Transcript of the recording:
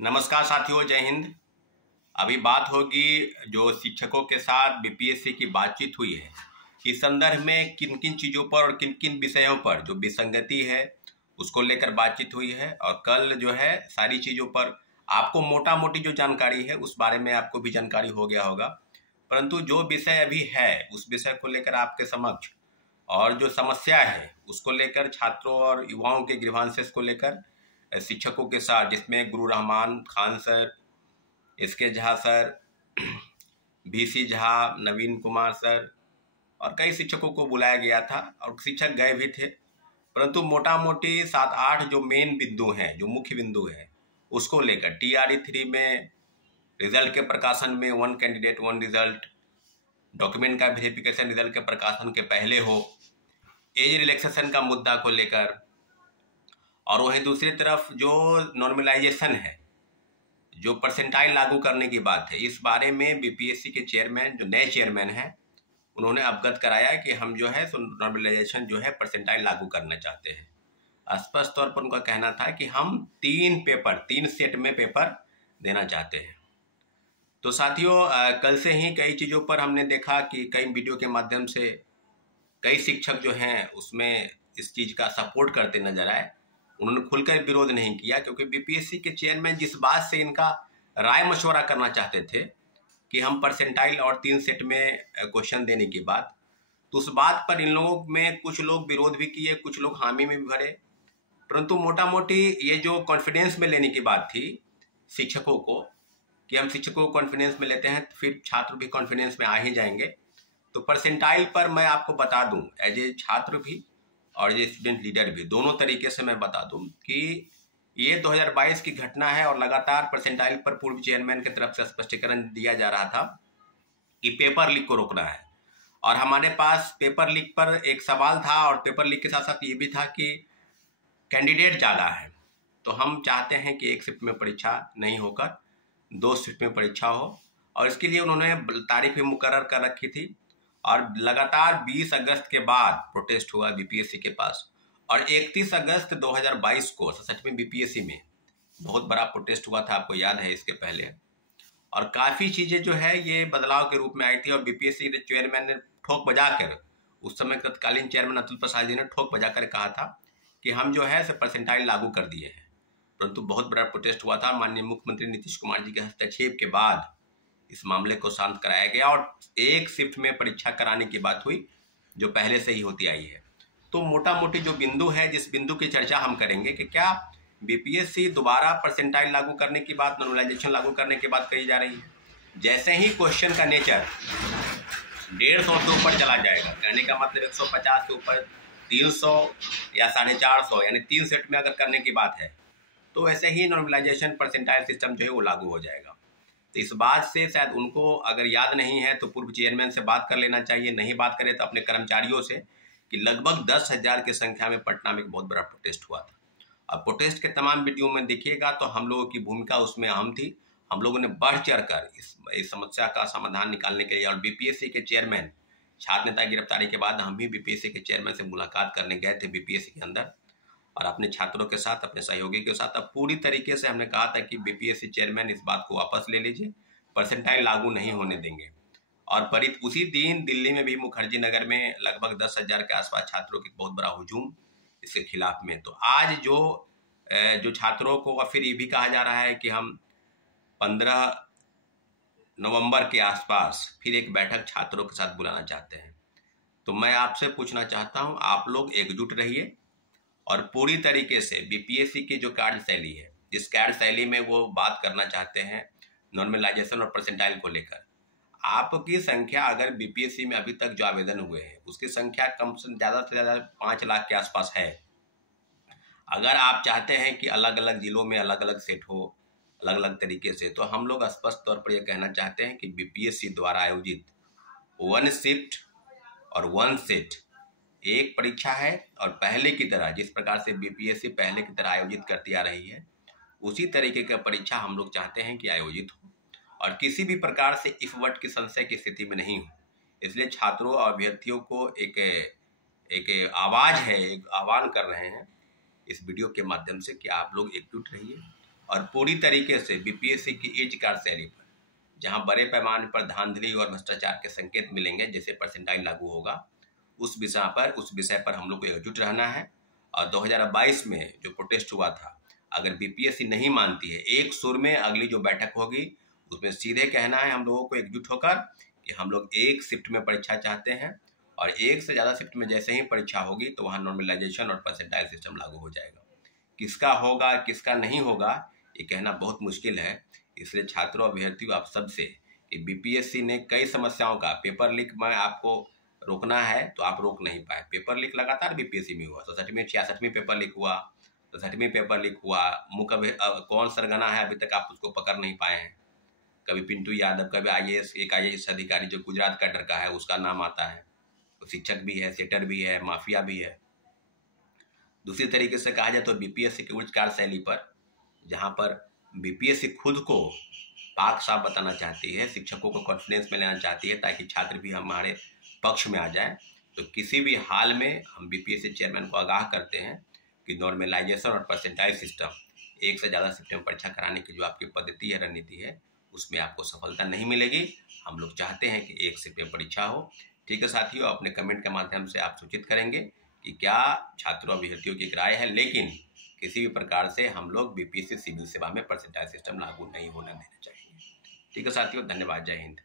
नमस्कार साथियों, जय हिंद। अभी बात होगी जो शिक्षकों के साथ बीपीएससी की बातचीत हुई है, इस संदर्भ में किन किन चीज़ों पर और किन किन विषयों पर जो विसंगति है उसको लेकर बातचीत हुई है। और कल जो है सारी चीज़ों पर आपको मोटा मोटी जो जानकारी है उस बारे में आपको भी जानकारी हो गया होगा, परंतु जो विषय अभी है उस विषय को लेकर आपके समक्ष और जो समस्या है उसको लेकर छात्रों और युवाओं के ग्रीवांसेस को लेकर शिक्षकों के साथ, जिसमें गुरु रहमान खान सर, इसके झा सर, VC झा, नवीन कुमार सर और कई शिक्षकों को बुलाया गया था और शिक्षक गए भी थे, परंतु मोटा मोटी 7-8 जो मेन बिंदु हैं, जो मुख्य बिंदु है उसको लेकर TRE 3 में रिजल्ट के प्रकाशन में 1 कैंडिडेट 1 रिजल्ट, डॉक्यूमेंट का वेरिफिकेशन रिजल्ट के प्रकाशन के पहले हो, एज रिलैक्सेशन का मुद्दा को लेकर, और वहीं दूसरी तरफ जो नॉर्मलाइजेशन है, जो परसेंटाइल लागू करने की बात है, इस बारे में बीपीएससी के चेयरमैन, जो नए चेयरमैन हैं, उन्होंने अवगत कराया कि हम जो है नॉर्मलाइजेशन जो है परसेंटाइल लागू करना चाहते हैं। स्पष्ट तौर पर उनका कहना था कि हम 3 सेट में पेपर देना चाहते हैं। तो साथियों, कल से ही कई चीज़ों पर हमने देखा कि कई वीडियो के माध्यम से कई शिक्षक जो हैं उसमें इस चीज़ का सपोर्ट करते नजर आए। उन्होंने खुलकर विरोध नहीं किया, क्योंकि बीपीएससी के चेयरमैन जिस बात से इनका राय मशवरा करना चाहते थे कि हम परसेंटाइल और 3 सेट में क्वेश्चन देने की बात, तो उस बात पर इन लोगों में कुछ लोग विरोध भी किए, कुछ लोग हामी में भी भरे, परंतु मोटा मोटी ये जो कॉन्फिडेंस में लेने की बात थी शिक्षकों को कि हम शिक्षकों को कॉन्फिडेंस में लेते हैं तो फिर छात्र भी कॉन्फिडेंस में आ ही जाएंगे। तो परसेंटाइल पर मैं आपको बता दूं, एज ए छात्र भी और ये स्टूडेंट लीडर भी, दोनों तरीके से मैं बता दूं कि ये 2022 की घटना है और लगातार परसेंटाइल पर पूर्व चेयरमैन की तरफ से स्पष्टीकरण दिया जा रहा था कि पेपर लीक को रोकना है। और हमारे पास पेपर लीक पर एक सवाल था, और पेपर लीक के साथ साथ ये भी था कि कैंडिडेट ज़्यादा है, तो हम चाहते हैं कि 1 शिफ्ट में परीक्षा नहीं होकर 2 शिफ्ट में परीक्षा हो, और इसके लिए उन्होंने तारीख भी मुकर्रर कर रखी थी। और लगातार 20 अगस्त के बाद प्रोटेस्ट हुआ बीपीएससी के पास, और 31 अगस्त 2022 को 67 में बीपीएससी में बहुत बड़ा प्रोटेस्ट हुआ था, आपको याद है इसके पहले। और काफ़ी चीज़ें जो है ये बदलाव के रूप में आई थी, और बीपीएससी के चेयरमैन ने ठोक बजाकर, उस समय तत्कालीन चेयरमैन अतुल प्रसाद जी ने ठोक बजाकर कहा था कि हम जो है परसेंटाइल लागू कर दिए हैं, परंतु बहुत बड़ा प्रोटेस्ट हुआ था। माननीय मुख्यमंत्री नीतीश कुमार जी के हस्तक्षेप के बाद इस मामले को शांत कराया गया और 1 शिफ्ट में परीक्षा कराने की बात हुई, जो पहले से ही होती आई है। तो मोटा मोटी जो बिंदु है, जिस बिंदु की चर्चा हम करेंगे कि क्या बीपीएससी दोबारा परसेंटाइल लागू करने की बात, नॉर्मलाइजेशन लागू करने की बात कही जा रही है। जैसे ही क्वेश्चन का नेचर 150 से ऊपर चला जाएगा, कहने का मतलब 150 से ऊपर 300 या 450, यानी 3 सेट में अगर करने की बात है, तो वैसे ही नॉर्मलाइजेशन परसेंटाइल सिस्टम जो है वो लागू हो जाएगा। तो इस बात से शायद उनको अगर याद नहीं है तो पूर्व चेयरमैन से बात कर लेना चाहिए, नहीं बात करें तो अपने कर्मचारियों से, कि लगभग 10,000 की संख्या में पटना में एक बहुत बड़ा प्रोटेस्ट हुआ था। अब प्रोटेस्ट के तमाम वीडियो में देखिएगा तो हम लोगों की भूमिका उसमें अहम थी। हम लोगों ने बढ़ चढ़ कर इस समस्या का समाधान निकालने के लिए, और बीपीएससी के चेयरमैन, छात्र नेता गिरफ्तारी के बाद हम भी बीपीएससी के चेयरमैन से मुलाकात करने गए थे बीपीएससी के अंदर, और अपने छात्रों के साथ, अपने सहयोगी के साथ अब पूरी तरीके से हमने कहा था कि बीपीएससी चेयरमैन इस बात को वापस ले लीजिए, परसेंटाइल लागू नहीं होने देंगे। और परित उसी दिन दिल्ली में भी मुखर्जी नगर में लगभग 10,000 के आसपास छात्रों की बहुत बड़ा हुजूम इसके खिलाफ में। तो आज जो छात्रों को फिर ये भी कहा जा रहा है कि हम 15 नवंबर के आसपास फिर एक बैठक छात्रों के साथ बुलाना चाहते हैं। तो मैं आपसे पूछना चाहता हूं, आप लोग एकजुट रहिए और पूरी तरीके से बीपीएससी की जो कार्यशैली है, जिस कार्यशैली में वो बात करना चाहते हैं नॉर्मलाइजेशन और परसेंटाइल को लेकर, आपकी संख्या अगर बीपीएससी में अभी तक जो आवेदन हुए हैं उसकी संख्या कम से ज़्यादा 5 लाख के आसपास है। अगर आप चाहते हैं कि अलग अलग जिलों में अलग अलग सेट हो, अलग अलग तरीके से, तो हम लोग स्पष्ट तौर पर यह कहना चाहते हैं कि बीपीएससी द्वारा आयोजित 1 शिफ्ट और 1 सेट एक परीक्षा है, और पहले की तरह जिस प्रकार से बीपीएससी पहले की तरह आयोजित करती आ रही है, उसी तरीके का परीक्षा हम लोग चाहते हैं कि आयोजित हो, और किसी भी प्रकार से इफ वट की संशय की स्थिति में नहीं हो। इसलिए छात्रों और अभ्यर्थियों को एक आवाज़ है, एक आह्वान कर रहे हैं इस वीडियो के माध्यम से कि आप लोग एकजुट रहिए और पूरी तरीके से बीपीएससी की एज कार्यशैली पर, जहां बड़े पैमाने पर धांधली और भ्रष्टाचार के संकेत मिलेंगे जैसे परसेंटाइल लागू होगा, उस विषय पर हम लोग को एकजुट रहना है। और 2022 में जो प्रोटेस्ट हुआ था, अगर बीपीएससी नहीं मानती है, एक सुर में अगली जो बैठक होगी उसमें सीधे कहना है हम लोगों को एकजुट होकर कि हम लोग एक शिफ्ट में परीक्षा चाहते हैं, और एक से ज़्यादा शिफ्ट में जैसे ही परीक्षा होगी तो वहाँ नॉर्मलाइजेशन और परसेंटाइल सिस्टम लागू हो जाएगा। किसका होगा किसका नहीं होगा ये कहना बहुत मुश्किल है। इसलिए छात्रों अभ्यर्थियों आप सबसे कि बीपीएससी ने कई समस्याओं का पेपर लीक में आपको रोकना है तो आप रोक नहीं पाए। पेपर लीक लगातार बीपीएससी में हुआ, 67वें 66वें पेपर लीक हुआ, 67वें पेपर लीक हुआ। कौन सरगना है अभी तक आप उसको पकड़ नहीं पाए हैं। कभी पिंटू यादव, कभी एक आईएएस अधिकारी जो गुजरात कैडर का है उसका नाम आता है, तो शिक्षक भी है, सेटर भी है, माफिया भी है। दूसरी तरीके से कहा जाए तो बीपीएससी की उच्च कार्यशैली पर, जहां पर बीपीएससी खुद को पाक साफ बताना चाहती है, शिक्षकों को कॉन्फिडेंस में लेना चाहती है ताकि छात्र भी हमारे पक्ष में आ जाए, तो किसी भी हाल में हम बीपीएससी चेयरमैन को आगाह करते हैं कि नॉर्मलाइजेशन और परसेंटाइल सिस्टम, एक से ज़्यादा शिफ्ट में परीक्षा कराने की जो आपकी पद्धति है, रणनीति है, उसमें आपको सफलता नहीं मिलेगी। हम लोग चाहते हैं कि एक शिफ्ट में परीक्षा हो। ठीक है साथियों, अपने कमेंट के माध्यम से आप सूचित करेंगे कि क्या छात्रों अभ्यर्थियों की राय है, लेकिन किसी भी प्रकार से हम लोग बीपीएससी सिविल सेवा में परसेंटाइल सिस्टम लागू नहीं होने देना चाहिए। ठीक है साथियों, धन्यवाद, जय हिंद।